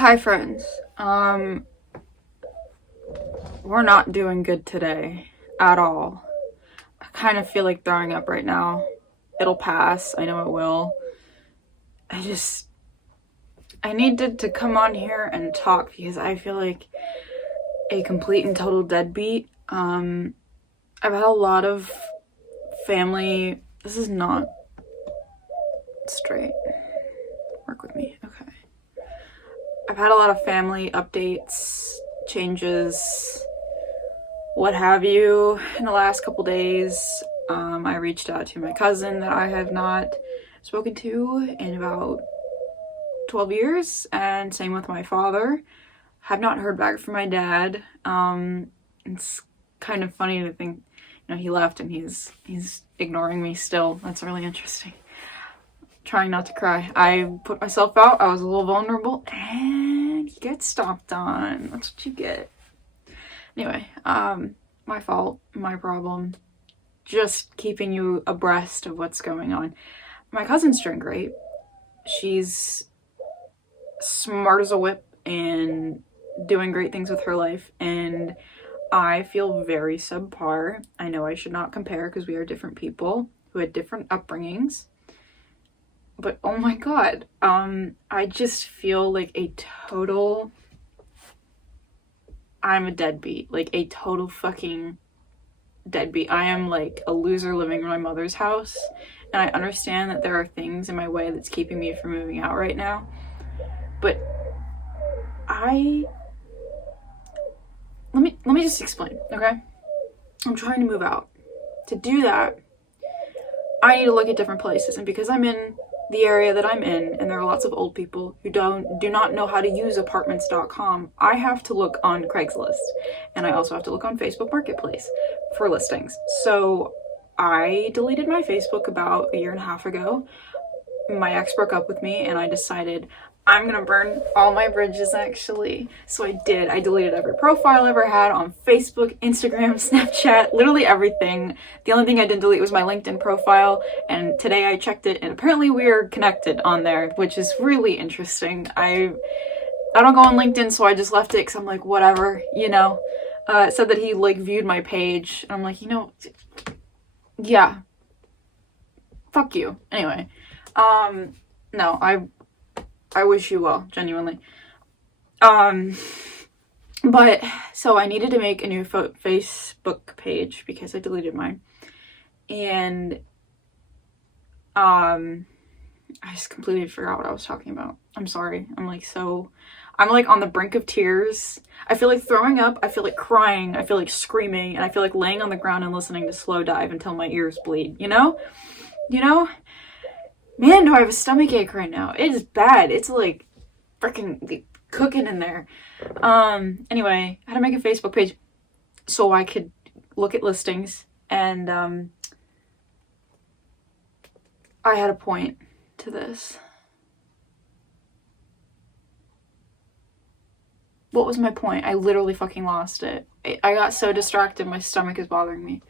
Hi friends. We're not doing good today at all. I kind of feel like throwing up right now. It'll pass. I know it will. I needed to come on here and talk because I feel like a complete and total deadbeat. I've had a lot of family. This is not straight. Work with me. Okay. I've had a lot of family updates, changes, what have you, in the last couple days. I reached out to my cousin that I have not spoken to in about 12 years, and same with my father. Have not heard back from my dad. It's kind of funny to think, he left and he's ignoring me still. That's really interesting. Trying not to cry. I put myself out. I was a little vulnerable, and you get stomped on. That's what you get. Anyway, my fault, my problem. Just keeping you abreast of what's going on. My cousin's doing great. She's smart as a whip and doing great things with her life, and I feel very subpar. I know I should not compare because we are different people who had different upbringings. But oh my god, I just feel like I'm a deadbeat. Like a total fucking deadbeat. I am like a loser living in my mother's house, and I understand that there are things in my way that's keeping me from moving out right now. But let me just explain, okay? I'm trying to move out. To do that, I need to look at different places, and because I'm in the area that I'm in, and there are lots of old people who do not know how to use apartments.com, I have to look on Craigslist, and I also have to look on Facebook Marketplace for listings. So I deleted my Facebook about a year and a half ago. My ex broke up with me, and I decided I'm gonna burn all my bridges, actually. So I did. I deleted every profile I ever had on Facebook, Instagram, Snapchat, literally everything. The only thing I didn't delete was my LinkedIn profile, and today I checked it, and apparently we are connected on there, which is really interesting. I don't go on LinkedIn, so I just left it because I'm like, whatever, It said that he viewed my page, and I'm like, yeah, fuck you. Anyway, no, I wish you well, genuinely. But so I needed to make a new Facebook page because I deleted mine, and I just completely forgot what I was talking about. I'm sorry. I'm on the brink of tears. I feel like throwing up. I feel like crying. I feel like screaming, and I feel like laying on the ground and listening to Slow Dive until my ears bleed. You know. Man, do I have a stomach ache right now. It is bad. It's like freaking cooking in there. Anyway, I had to make a Facebook page so I could look at listings, and I had a point to this. What was my point? I literally fucking lost it. I got so distracted, my stomach is bothering me.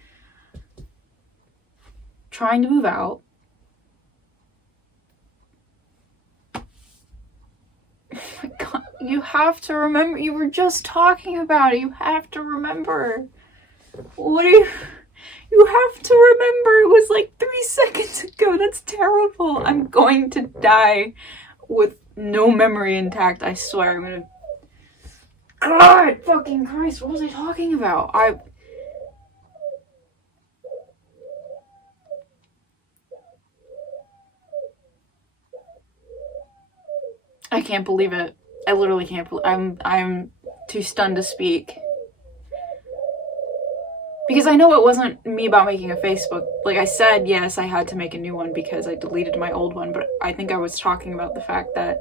Trying to move out. Oh my god, you have to remember, you were just talking about it. You have to remember. You have to remember, it was like 3 seconds ago. That's terrible. I'm going to die with no memory intact. I swear. I'm gonna. God fucking Christ, what was I talking about? I can't believe it. I literally can't believe. I'm too stunned to speak. Because I know it wasn't me about making a Facebook. Like I said, yes, I had to make a new one because I deleted my old one, but I think I was talking about the fact that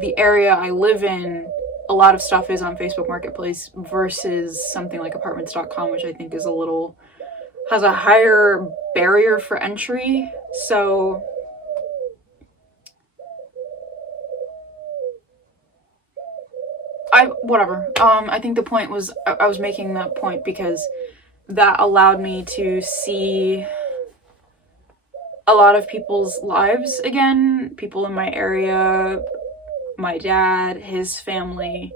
the area I live in, a lot of stuff is on Facebook Marketplace versus something like apartments.com, which I think has a higher barrier for entry. So I think the point was, I was making that point because that allowed me to see a lot of people's lives again, people in my area, my dad, his family,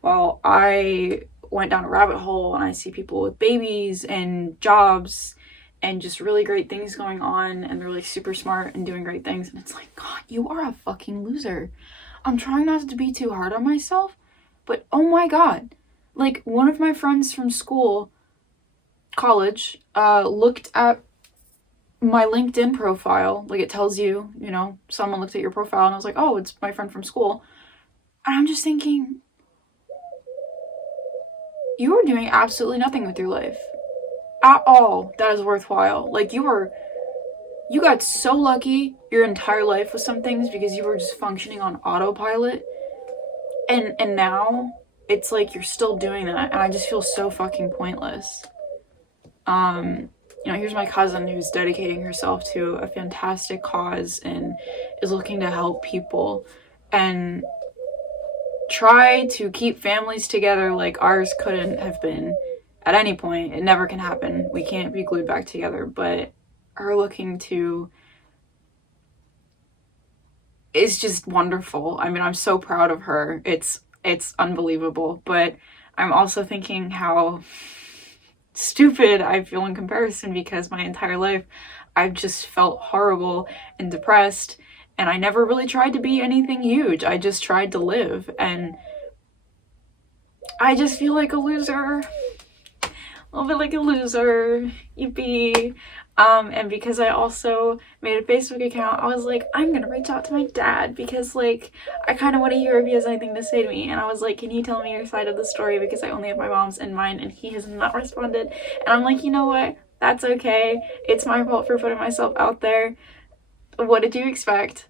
while I went down a rabbit hole and I see people with babies and jobs and just really great things going on, and they're like super smart and doing great things, and it's like, God, you are a fucking loser. I'm trying not to be too hard on myself, but oh my God. Like, one of my friends from college, looked at my LinkedIn profile. Like, it tells you, someone looked at your profile, and I was like, oh, it's my friend from school. And I'm just thinking, you are doing absolutely nothing with your life at all that is worthwhile. Like, you got so lucky your entire life with some things because you were just functioning on autopilot, and now it's like you're still doing that, and I just feel so fucking pointless. Here's my cousin who's dedicating herself to a fantastic cause and is looking to help people and try to keep families together like ours couldn't have been at any point. It never can happen. We can't be glued back together, but her looking to is just wonderful. I mean, I'm so proud of her. It's unbelievable, but I'm also thinking how stupid I feel in comparison, because my entire life I've just felt horrible and depressed, and I never really tried to be anything huge. I just tried to live, and I just feel like a loser. A little bit like a loser. Yippee. And because I also made a Facebook account, I was like, I'm gonna reach out to my dad because, like, I kind of want to hear if he has anything to say to me. And I was like, can you tell me your side of the story, because I only have my mom's and mine, and he has not responded. And I'm like, you know what? That's okay. It's my fault for putting myself out there. What did you expect?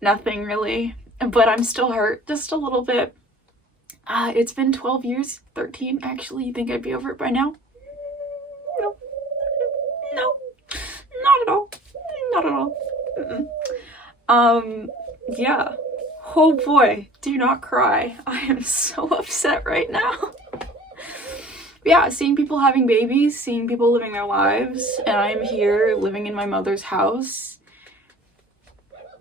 Nothing really. But I'm still hurt, just a little bit. It's been 12 years, 13 actually. You think I'd be over it by now? No, not at all. Not at all. Yeah. Oh boy, do not cry. I am so upset right now. Yeah, seeing people having babies, seeing people living their lives, and I'm here living in my mother's house,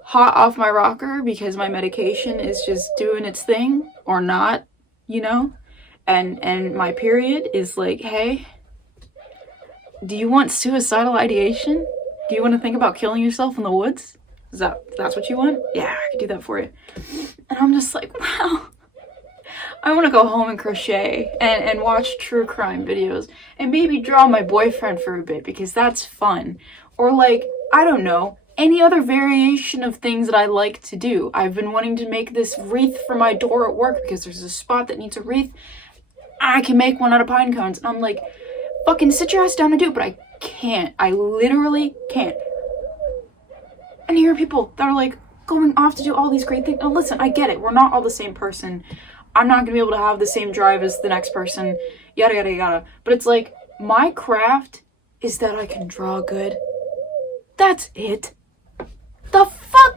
hot off my rocker because my medication is just doing its thing, or not, and my period is like, hey, do you want suicidal ideation? Do you want to think about killing yourself in the woods? That's what you want? Yeah, I could do that for you. And I'm just like, wow. I want to go home and crochet and watch true crime videos and maybe draw my boyfriend for a bit, because that's fun. Or, like, I don't know, any other variation of things that I like to do. I've been wanting to make this wreath for my door at work because there's a spot that needs a wreath. I can make one out of pine cones. And I'm like, fucking sit your ass down and do it, but I can't. I literally can't. And here are people that are like going off to do all these great things. Now listen, I get it. We're not all the same person. I'm not gonna be able to have the same drive as the next person. Yada, yada, yada. But it's like, my craft is that I can draw good. That's it. The fuck?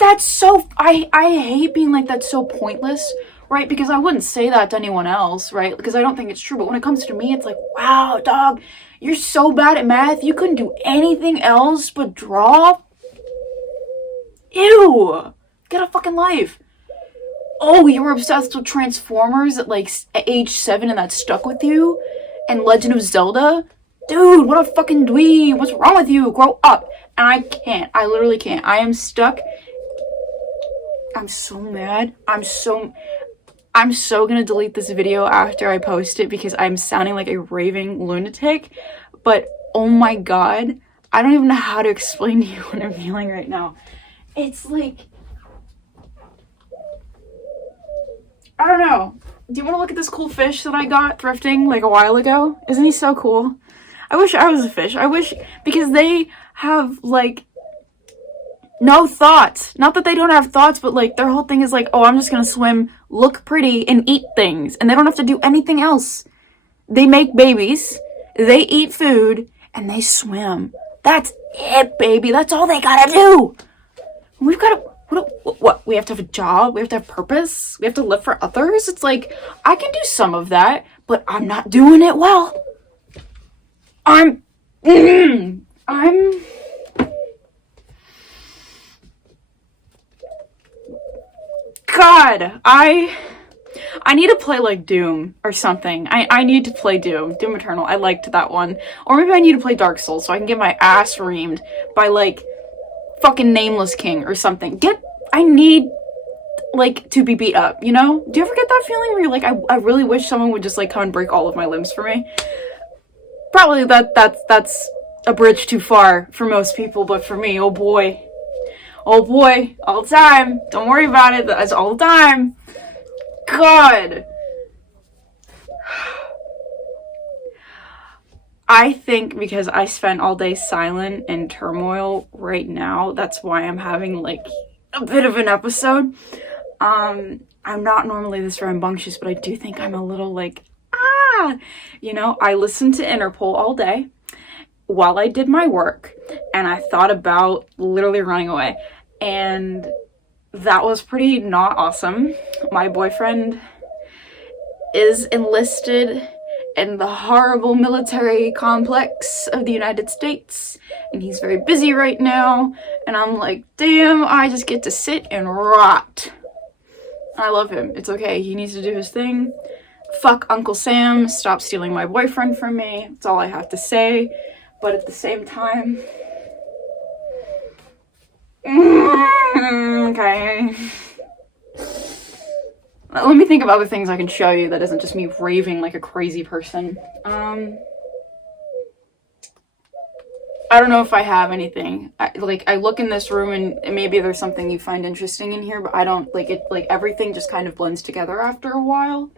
That's so... I hate being like, that's so pointless. Right? Because I wouldn't say that to anyone else, right? Because I don't think it's true. But when it comes to me, it's like, wow, dog, you're so bad at math. You couldn't do anything else but draw? Ew. Get a fucking life. Oh, you were obsessed with Transformers at like age 7 and that stuck with you? And Legend of Zelda? Dude, what a fucking dweeb. What's wrong with you? Grow up. And I can't. I literally can't. I am stuck. I'm so mad. I'm so gonna delete this video after I post it because I'm sounding like a raving lunatic. But oh my god, I don't even know how to explain to you what I'm feeling right now. It's like, I don't know. Do you want to look at this cool fish that I got thrifting like a while ago? Isn't he so cool? I wish I was a fish. I wish, because they have like no thoughts. Not that they don't have thoughts, but like their whole thing is like, oh, I'm just gonna swim, look pretty, and eat things. And they don't have to do anything else. They make babies, they eat food, and they swim. That's it, baby. That's all they gotta do. We've gotta, what? We have to have a job? We have to have purpose? We have to live for others? It's like, I can do some of that, but I'm not doing it well. I'm God, I need to play like Doom or something. I need to play Doom Eternal. I liked that one. Or maybe I need to play Dark Souls so I can get my ass reamed by like fucking Nameless King or something. I need like to be beat up, you know? Do you ever get that feeling where you're like, I really wish someone would just like come and break all of my limbs for me? Probably that's a bridge too far for most people, but for me, oh boy, all the time. Don't worry about it. That's all the time. God. I think because I spent all day silent and turmoil right now, that's why I'm having like a bit of an episode. I'm not normally this rambunctious, but I do think I'm a little like, you know, I listened to Interpol all day while I did my work, and I thought about literally running away, and that was pretty not awesome. My boyfriend is enlisted in the horrible military complex of the United States, and he's very busy right now, and I'm like, damn, I just get to sit and rot. I love him. It's okay. He needs to do his thing. Fuck Uncle Sam. Stop stealing my boyfriend from me. That's all I have to say. But at the same time... okay. Let me think of other things I can show you that isn't just me raving like a crazy person. I don't know if I have anything. I look in this room and maybe there's something you find interesting in here, but I don't, like, it, like, everything just kind of blends together after a while.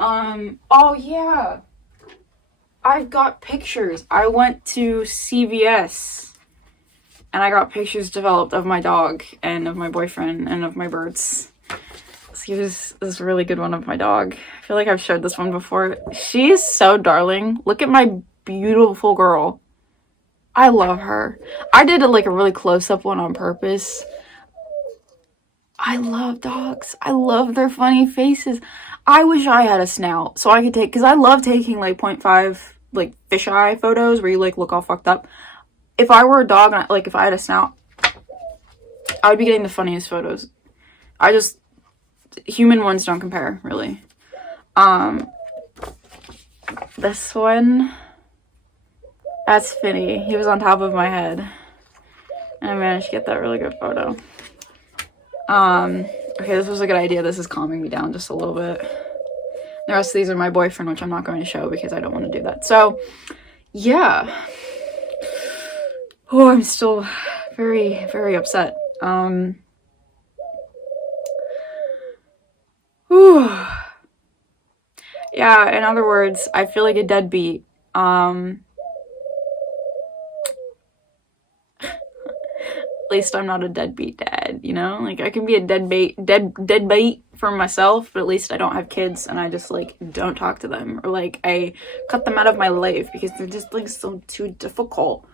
Oh yeah. I've got pictures. I went to CVS and I got pictures developed of my dog and of my boyfriend and of my birds. Here's this really good one of my dog. I feel like I've showed this one before. She's so darling. Look at my beautiful girl. I love her. I did a really close-up one on purpose. I love dogs. I love their funny faces. I wish I had a snout so I could take, because I love taking like 0.5 like fisheye photos where you like look all fucked up. If I were a dog and if I had a snout, I would be getting the funniest photos. Human ones don't compare, really. This one, that's Finny. He was on top of my head. And I managed to get that really good photo. Okay, this was a good idea. This is calming me down just a little bit. The rest of these are my boyfriend, which I'm not going to show because I don't want to do that. So, yeah. Oh, I'm still very, very upset. Whew. Yeah, in other words, I feel like a deadbeat. At least I'm not a deadbeat dad, you know? Like, I can be a deadbeat for myself, but at least I don't have kids and I just, don't talk to them. Or, I cut them out of my life because they're just, so too difficult.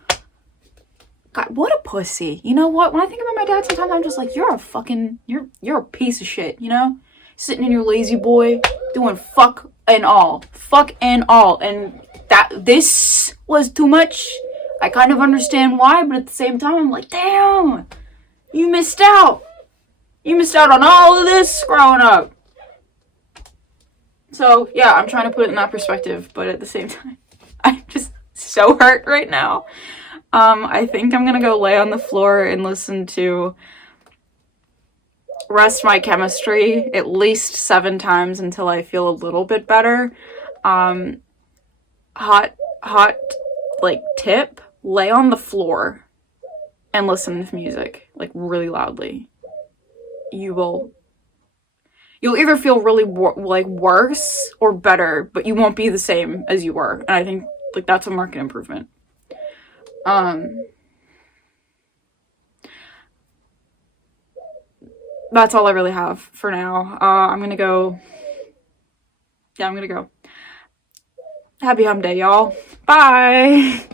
God, what a pussy. You know what? When I think about my dad, sometimes I'm just like, you're a piece of shit, you know? Sitting in your lazy boy, doing fuck and all. Fuck and all. And this was too much. I kind of understand why, but at the same time, I'm like, damn, you missed out. You missed out on all of this growing up. So, yeah, I'm trying to put it in that perspective, but at the same time, I'm just so hurt right now. I think I'm gonna go lay on the floor and listen to Rest My Chemistry at least 7 times until I feel a little bit better. Hot, tip. Lay on the floor and listen to music, really loudly. You'll either feel really worse or better, but you won't be the same as you were. And I think that's a marked improvement. That's all I really have for now. I'm gonna go. Yeah, I'm gonna go. Happy hump day, y'all. Bye.